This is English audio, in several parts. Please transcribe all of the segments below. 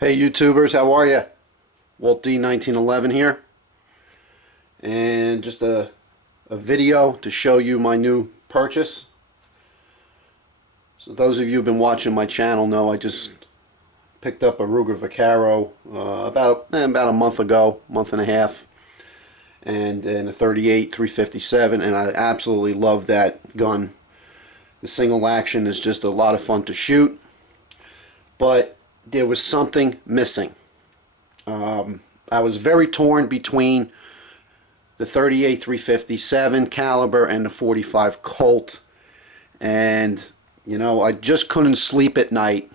Hey YouTubers, how are you? Walt D 1911 here, and just a video to show you my new purchase. So those of you who've been watching my channel know I just picked up a Ruger Vaquero about a month ago, month and a half, and a 38 357, and I absolutely love that gun. The single action is just a lot of fun to shoot, but there was something missing. I was very torn between the 38 357 caliber and the 45 Colt, and you know, I just couldn't sleep at night.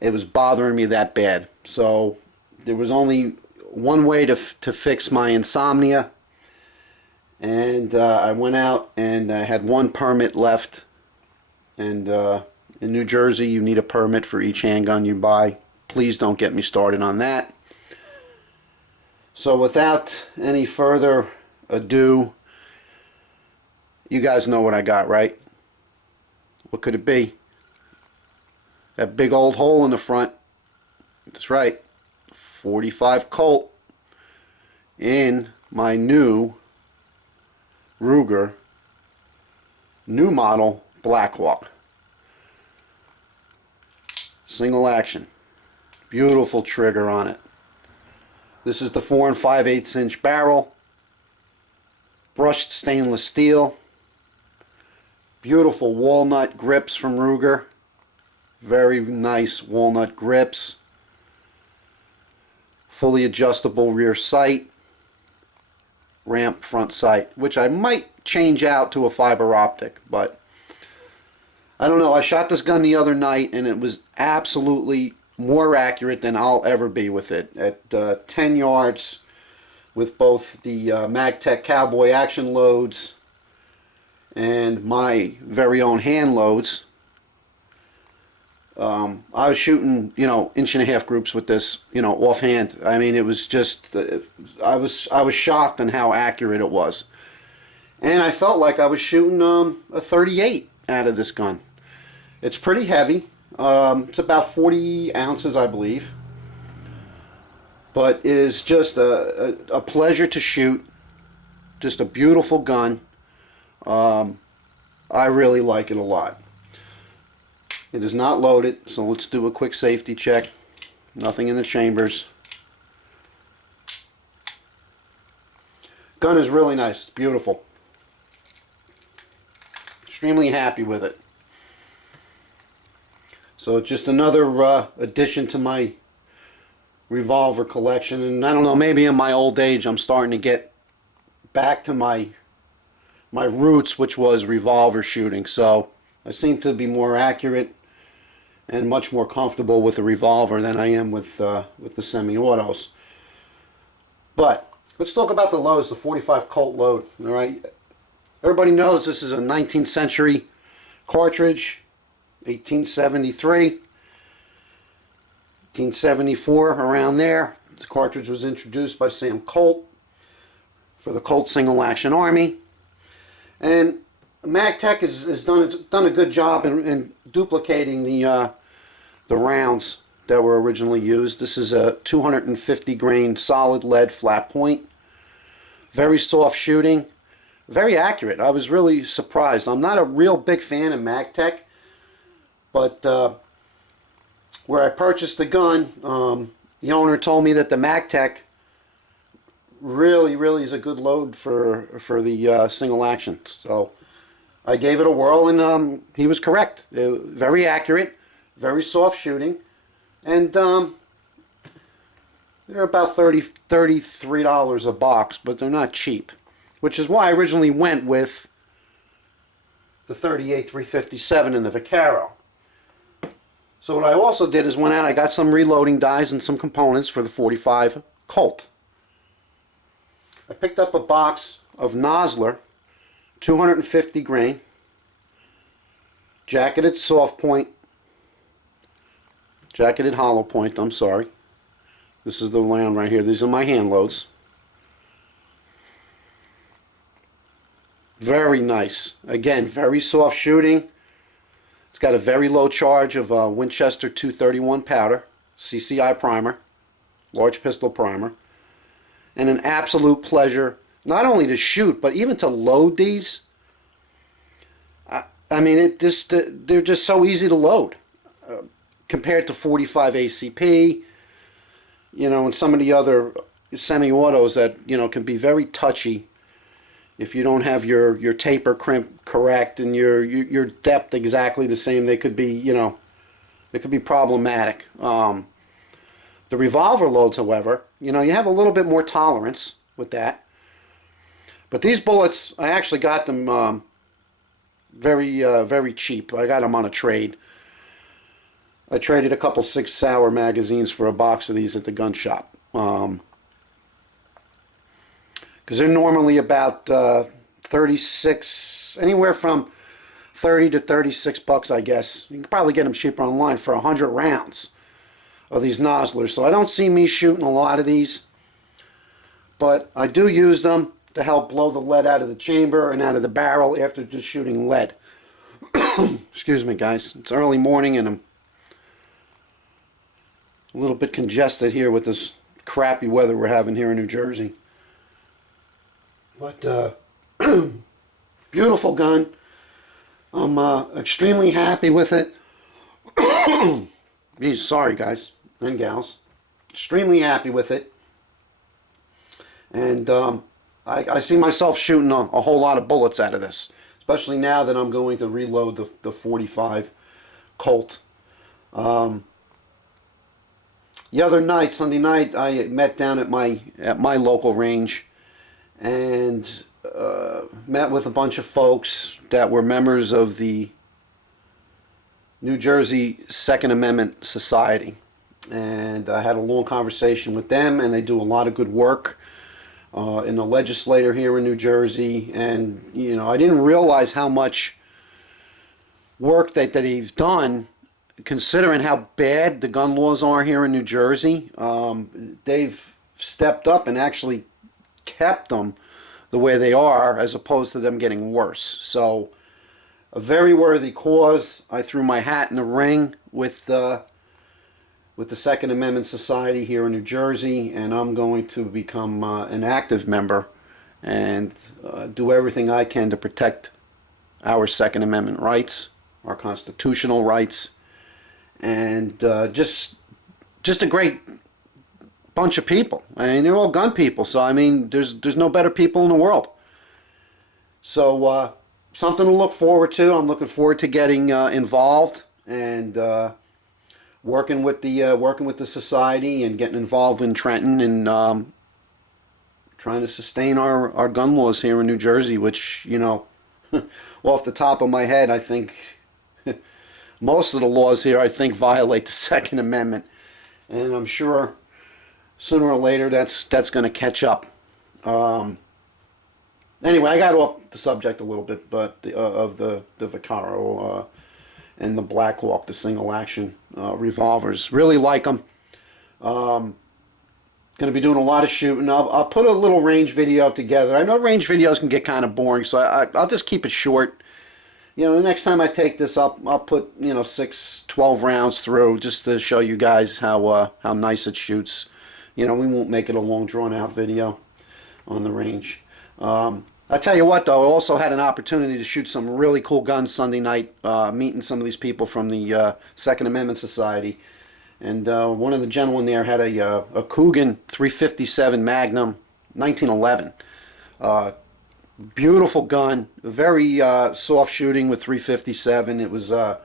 It was bothering me that bad. So there was only one way to fix my insomnia, and I went out and I had one permit left, and in New Jersey you need a permit for each handgun you buy. Please don't get me started on that. So without any further ado, you guys know what I got, right? What could it be? That big old hole in the front. That's right. 45 Colt in my new Ruger new model Blackhawk. Single action. Beautiful trigger on it. This is the 4 5/8 inch barrel. Brushed stainless steel. Beautiful walnut grips from Ruger. Very nice walnut grips. Fully adjustable rear sight. Ramp front sight, which I might change out to a fiber optic, but I don't know. I shot this gun the other night and it was absolutely more accurate than I'll ever be with it. At 10 yards with both the MagTech Cowboy action loads and my very own hand loads. I was shooting, you know, 1.5-inch groups with this, you know, offhand. I mean, it was just, I was shocked on how accurate it was. And I felt like I was shooting a 38 out of this gun. It's pretty heavy. It's about 40 ounces, I believe. But it is just a pleasure to shoot. Just a beautiful gun. I really like it a lot. It is not loaded, so let's do a quick safety check. Nothing in the chambers. Gun is really nice. It's beautiful. Extremely happy with it. So just another addition to my revolver collection. And I don't know, maybe in my old age I'm starting to get back to my roots, which was revolver shooting. So I seem to be more accurate and much more comfortable with a revolver than I am with the semi-autos. But let's talk about the loads, the 45 Colt load. All right, everybody knows this is a 19th century cartridge, 1873, 1874, around there. This cartridge was introduced by Sam Colt for the Colt Single Action Army, and MagTech has done a good job in duplicating the rounds that were originally used. This is a 250 grain solid lead flat point. Very soft shooting, very accurate. I was really surprised. I'm not a real big fan of MagTech, but where I purchased the gun, the owner told me that the MagTech really is a good load for the single action. So I gave it a whirl, and he was correct. Very accurate, very soft shooting, and they're about $33 a box, but they're not cheap, which is why I originally went with the 38 357 and the Vaquero. So what I also did is went out, I got some reloading dies and some components for the 45 Colt. I picked up a box of Nosler 250 grain, jacketed soft point, jacketed hollow point, I'm sorry. This is the round right here. These are my hand loads. Very nice. Again, very soft shooting. It's got a very low charge of Winchester 231 powder, CCI primer, large pistol primer, and an absolute pleasure not only to shoot but even to load these. I mean, they're just so easy to load compared to 45 ACP, you know, and some of the other semi-autos that, you know, can be very touchy if you don't have your taper crimp correct and your depth exactly the same. They could be, you know, they could be problematic. The revolver loads, however, you know, you have a little bit more tolerance with that. But these bullets, I actually got them very cheap. I got them on a trade. I traded a couple 6 Sauer magazines for a box of these at the gun shop. Because they're normally about 36, anywhere from 30 to 36 bucks, I guess. You can probably get them cheaper online for 100 rounds of these nozzlers. So I don't see me shooting a lot of these, but I do use them to help blow the lead out of the chamber and out of the barrel after just shooting lead. Excuse me, guys. It's early morning and I'm a little bit congested here with this crappy weather we're having here in New Jersey. But beautiful gun. I'm extremely happy with it. Geez, sorry, guys and gals. Extremely happy with it. And I see myself shooting a whole lot of bullets out of this, especially now that I'm going to reload the 45 Colt. The other night, Sunday night, I met down at my local range and met with a bunch of folks that were members of the New Jersey Second Amendment Society, and I had a long conversation with them, and they do a lot of good work in the legislature here in New Jersey. And you know, I didn't realize how much work that he's done, considering how bad the gun laws are here in New Jersey. They've stepped up and actually kept them the way they are, as opposed to them getting worse. So a very worthy cause. I threw my hat in the ring with the Second Amendment Society here in New Jersey, and I'm going to become an active member and do everything I can to protect our Second Amendment rights, our constitutional rights, and just a great bunch of people. I mean, they're all gun people, so I mean, there's no better people in the world. So something to look forward to. I'm looking forward to getting involved and working with the society and getting involved in Trenton and trying to sustain our gun laws here in New Jersey, which, you know, off the top of my head, I think most of the laws here, I think, violate the Second Amendment, and I'm sure sooner or later that's going to catch up. Anyway, I got off the subject a little bit, but of the Vaccaro and the Blackhawk, the single action revolvers. Really like them. Going to be doing a lot of shooting. I'll put a little range video together. I know range videos can get kind of boring, so I'll just keep it short. You know, the next time I take this up, I'll put, you know, 12 rounds through just to show you guys how nice it shoots. You know, we won't make it a long drawn out video on the range. I tell you what, though, I also had an opportunity to shoot some really cool guns Sunday night, meeting some of these people from the Second Amendment Society. And one of the gentlemen there had a Coogan 357 Magnum 1911. Beautiful gun, very soft shooting with 357. It's a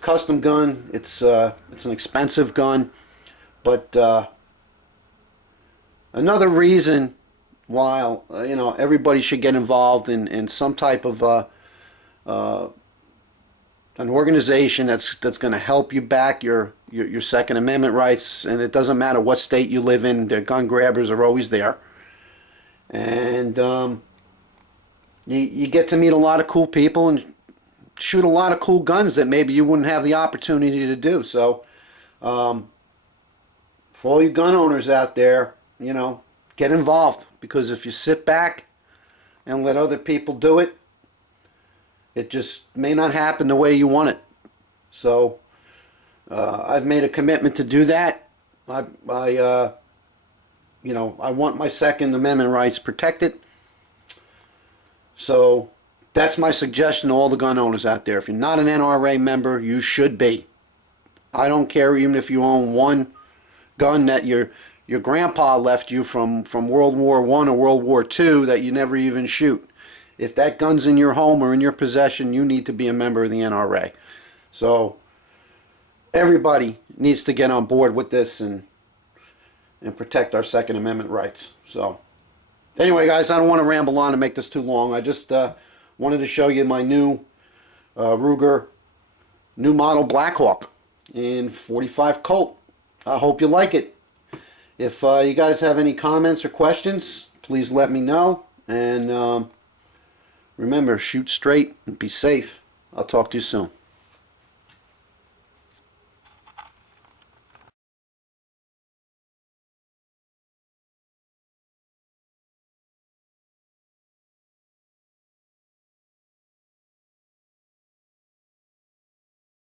custom gun. It's an expensive gun, but another reason why you know, everybody should get involved in some type of an organization that's going to help you back your Second Amendment rights. And it doesn't matter what state you live in, the gun grabbers are always there. And you get to meet a lot of cool people and shoot a lot of cool guns that maybe you wouldn't have the opportunity to do. So for all you gun owners out there, you know, get involved, because if you sit back and let other people do it, It just may not happen the way you want it. So I've made a commitment to do that. I want my Second Amendment rights protected. So that's my suggestion to all the gun owners out there. If you're not an NRA member, you should be. I don't care even if you own one gun that your grandpa left you from World War I or World War II that you never even shoot. If that gun's in your home or in your possession, you need to be a member of the NRA. So everybody needs to get on board with this and protect our Second Amendment rights. So anyway, guys, I don't want to ramble on and make this too long. I just wanted to show you my new Ruger new model Blackhawk in 45 Colt. I hope you like it. If you guys have any comments or questions, please let me know. And remember, shoot straight and be safe. I'll talk to you soon.